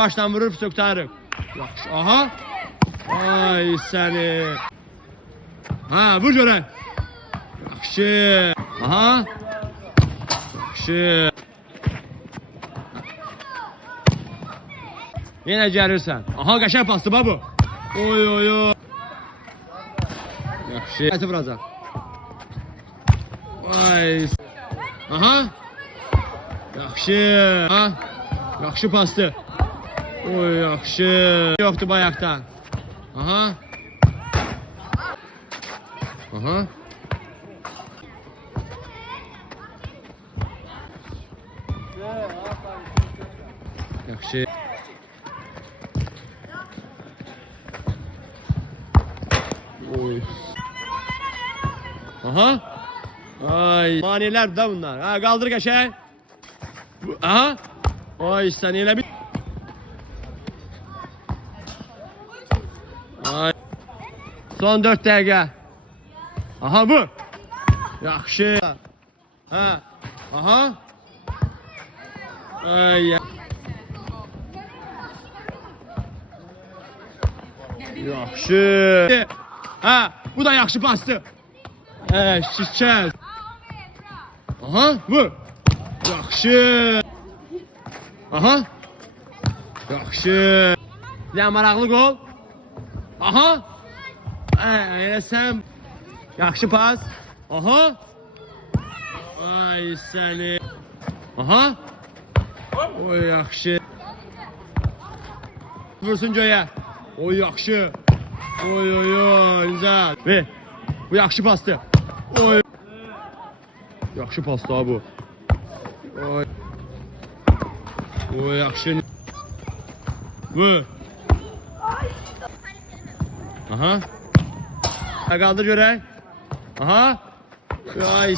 başla vurur, söktürür. Yaxşı, aha. Ay səni. Ha, vur görək. Yaxşı. Aha. Yaxşı. Yenə gəlirsən. Aha, qəşəng pasdır bax bu. Oy oy oy. Yaxşı. Ətə vuracaq. Ay. Aha. Yaxşı. Ha. Yaxşı pasdır. Oy yaxşı. Yoxdur bayaqdan. Aha. Aha. Yaxşı. Oy. Aha. Ay. Maniler de bunlar. Ha, kaldır qəşəng. Aha. Ay sen elə bir. Ay. Son 4 dəqiqə. Aha bu. Yaxşı. Ha. Aha. Ay. Yaxşı. Ha, bu da yaxşı bastı. Şişəcək. Aha, bu. Yaxşı. Aha. Yaxşı. Nə maraqlı gol. Aha. Elə sən. Yaxşı pas. Aha. Ay səni. Aha. Oy yaxşı. Vursun göyə. Oy yaxşı. Oy oy oy güzel. Ve bu yaxşı pastı. Oy. Yaxşı pastı ha bu. Oy. Oy yaxşı. Bu. Aha. Kaldır görək. Aha. Ay.